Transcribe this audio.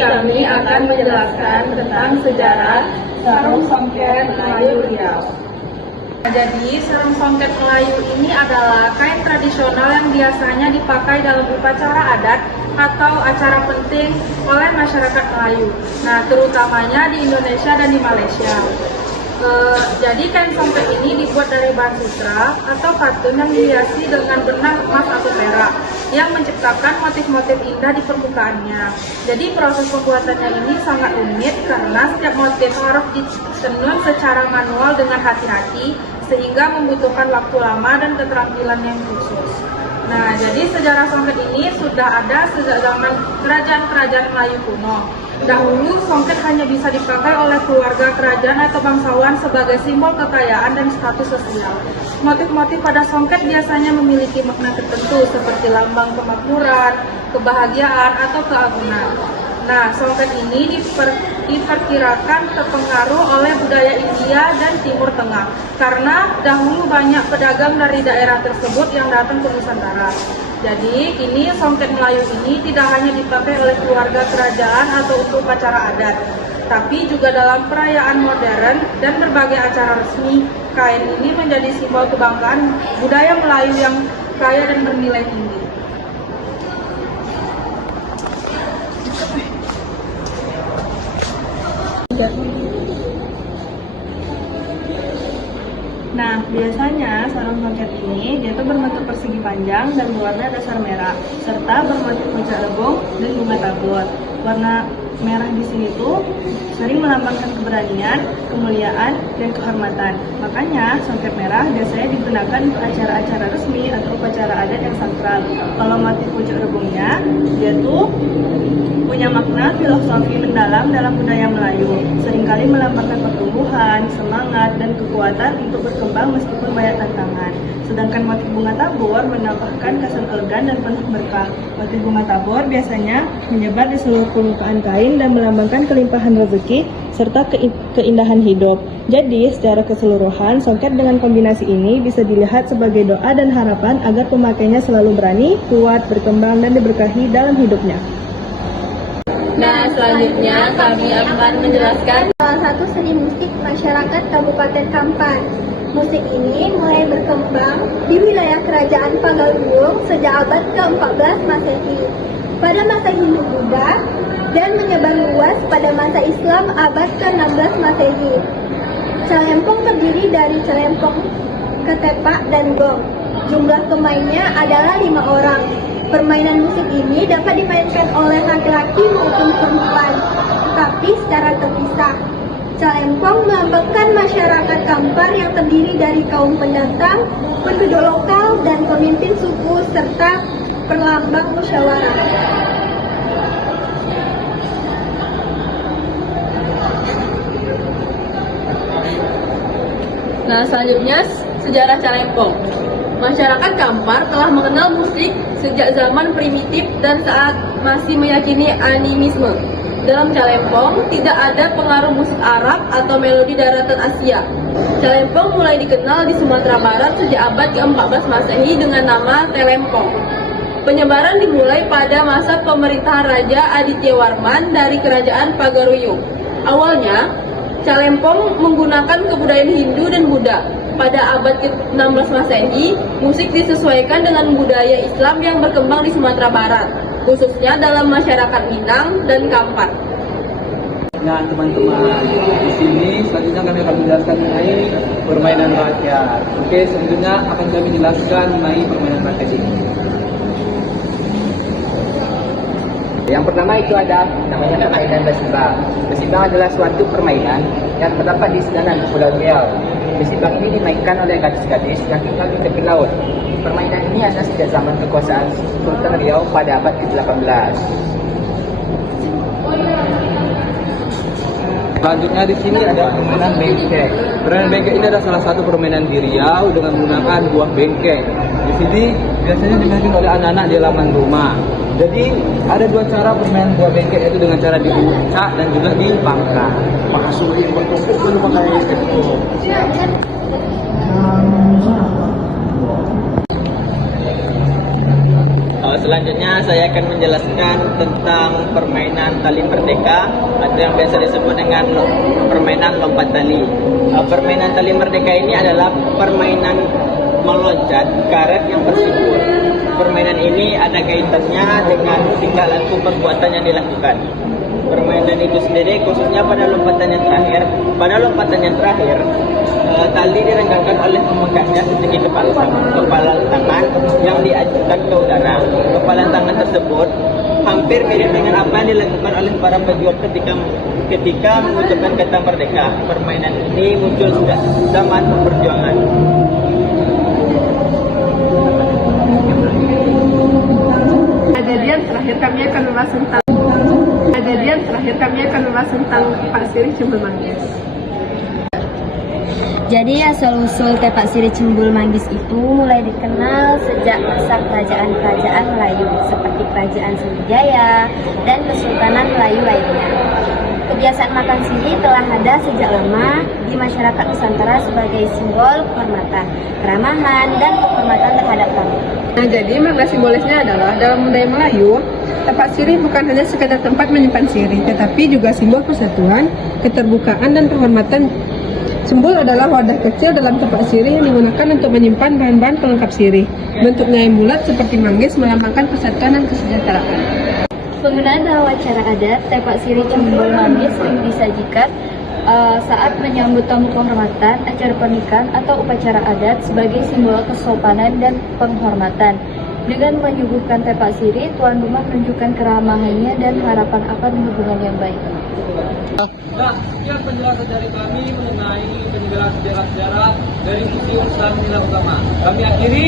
kami akan menjelaskan tentang sejarah sarung songket Melayu Riau. Jadi, sarung songket Melayu ini adalah kain tradisional yang biasanya dipakai dalam upacara adat atau acara penting oleh masyarakat Melayu. Nah, terutamanya di Indonesia dan di Malaysia. Jadi kain songket ini dibuat dari bahan sutra atau katun yang dihiasi dengan benang emas atau perak yang menciptakan motif-motif indah di permukaannya. Jadi proses pembuatannya ini sangat rumit karena setiap motif harus ditenun secara manual dengan hati-hati sehingga membutuhkan waktu lama dan keterampilan yang khusus. Nah, jadi sejarah songket ini sudah ada sejak zaman kerajaan-kerajaan Melayu kuno. Dahulu, songket hanya bisa dipakai oleh keluarga kerajaan atau bangsawan sebagai simbol kekayaan dan status sosial. Motif-motif pada songket biasanya memiliki makna tertentu seperti lambang kemakmuran, kebahagiaan, atau keagungan. Nah, songket ini diperkirakan terpengaruh oleh budaya India dan Timur Tengah karena dahulu banyak pedagang dari daerah tersebut yang datang ke Nusantara. Jadi, kini songket Melayu ini tidak hanya dipakai oleh keluarga kerajaan atau untuk upacara adat, tapi juga dalam perayaan modern dan berbagai acara resmi. Kain ini menjadi simbol kebanggaan budaya Melayu yang kaya dan bernilai tinggi. Nah, biasanya sarung songket ini dia tuh berbentuk persegi panjang dan berwarna dasar merah, serta bermotif puncak rebung dan bunga tabur. Warna merah di sini tuh sering melambangkan keberanian, kemuliaan, dan kehormatan. Makanya songket merah biasanya digunakan untuk acara-acara resmi atau upacara adat yang sakral. Kalau motif puncak rebungnya, dia tuh punya makna filosofi mendalam dalam budaya Melayu. Seringkali melambangkan pertumbuhan, semangat, dan kekuatan untuk berkembang meskipun banyak tantangan. Sedangkan motif bunga tabur menambahkan kesan elegan dan penuh berkah. Motif bunga tabur biasanya menyebar di seluruh permukaan kain dan melambangkan kelimpahan rezeki serta keindahan hidup. Jadi, secara keseluruhan, songket dengan kombinasi ini bisa dilihat sebagai doa dan harapan agar pemakainya selalu berani, kuat, berkembang, dan diberkahi dalam hidupnya. Nah, selanjutnya kami akan menjelaskan salah satu seni musik masyarakat Kabupaten Kampar. Musik ini mulai berkembang di wilayah Kerajaan Pagaluyung sejak abad ke-14 Masehi. Pada masa Hindu-Buddha dan menyebar luas pada masa Islam abad ke-16 Masehi. Celempong terdiri dari celempong, ketepak, dan gong. Jumlah pemainnya adalah 5 orang. Permainan musik ini dapat dimainkan oleh laki-laki maupun perempuan, tetapi secara terpisah. Celempong melambangkan masyarakat Kampar yang terdiri dari kaum pendatang, penduduk lokal, dan pemimpin suku, serta perlambang musyawarah. Nah, selanjutnya sejarah Celempong. Masyarakat Kampar telah mengenal musik sejak zaman primitif dan saat masih meyakini animisme. Dalam Celempong tidak ada pengaruh musik Arab atau melodi daratan Asia. Celempong mulai dikenal di Sumatera Barat sejak abad ke-14 Masehi dengan nama Telempong. Penyebaran dimulai pada masa pemerintahan Raja Adityawarman dari Kerajaan Pagaruyung. Awalnya, Celempong menggunakan kebudayaan Hindu dan Buddha. Pada abad ke-16 Masehi, musik disesuaikan dengan budaya Islam yang berkembang di Sumatera Barat, khususnya dalam masyarakat Minang dan Kampar. Nah, teman-teman, di sini selanjutnya kami akan menjelaskan mengenai permainan rakyat. Oke, selanjutnya akan kami jelaskan mengenai permainan rakyat ini. Yang pertama itu ada namanya permainan besimbang. Besimbang adalah suatu permainan yang terdapat di sedanan Pulau Riau. Besimbang ini dimainkan oleh gadis-gadis yang tinggal di tepi laut. Permainan ini ada sejak zaman kekuasaan Sultan Riau pada abad ke-18. Selanjutnya di sini ada permainan bengkek. Permainan bengkek ini adalah salah satu permainan di Riau dengan menggunakan buah bengkek. Di sini biasanya dimainkan oleh anak-anak di halaman rumah. Jadi ada 2 cara permainan buah bengkek, yaitu dengan cara dibuka dan juga dipangkas. Selanjutnya saya akan menjelaskan tentang permainan tali merdeka atau yang biasa disebut dengan permainan lompat tali. Permainan tali merdeka ini adalah permainan meloncat karet yang bersimbol. Permainan ini ada kaitannya dengan tingkah laku perbuatan yang dilakukan. Permainan itu sendiri khususnya pada lompatan yang terakhir. Pada lompatan yang terakhir, tali direnggangkan oleh pemegangnya setinggi kepala tangan yang diajukan ke udara. Kepala tangan tersebut hampir mirip dengan apa yang dilakukan oleh para pejuang ketika mengucapkan kata merdeka. Permainan ini muncul sejak zaman perjuangan. Kejadian terakhir kami akan membahas tentang Tepak Sirih Cembul Manggis. Jadi asal-usul Tepak Sirih Cembul Manggis itu mulai dikenal sejak masa kerajaan-kerajaan Melayu seperti Kerajaan Sriwijaya dan Kesultanan Melayu lainnya. Kebiasaan makan sirih telah ada sejak lama di masyarakat Nusantara sebagai simbol kehormatan, keramahan, dan penghormatan terhadap tamu. Nah, jadi makna simbolisnya adalah dalam budaya Melayu, Tepak Sirih bukan hanya sekadar tempat menyimpan sirih, tetapi juga simbol persatuan, keterbukaan, dan penghormatan. Simbol adalah wadah kecil dalam tepak sirih yang digunakan untuk menyimpan bahan-bahan pelengkap sirih. Bentuknya yang bulat seperti manggis melambangkan persatuan dan kesejahteraan. Penggunaan dalam acara adat, Tepak Sirih Cembul Manggis sering disajikan saat menyambut tamu kehormatan, acara pernikahan, atau upacara adat sebagai simbol kesopanan dan penghormatan. Dengan menyuguhkan Tepak Sirih, tuan rumah menunjukkan keramahannya dan harapan akan hubungan yang baik. Nah, sekian penjelasan dari kami mengenai penjelasan sejarah-sejarah dari Museum Salah Utama. Kami akhiri.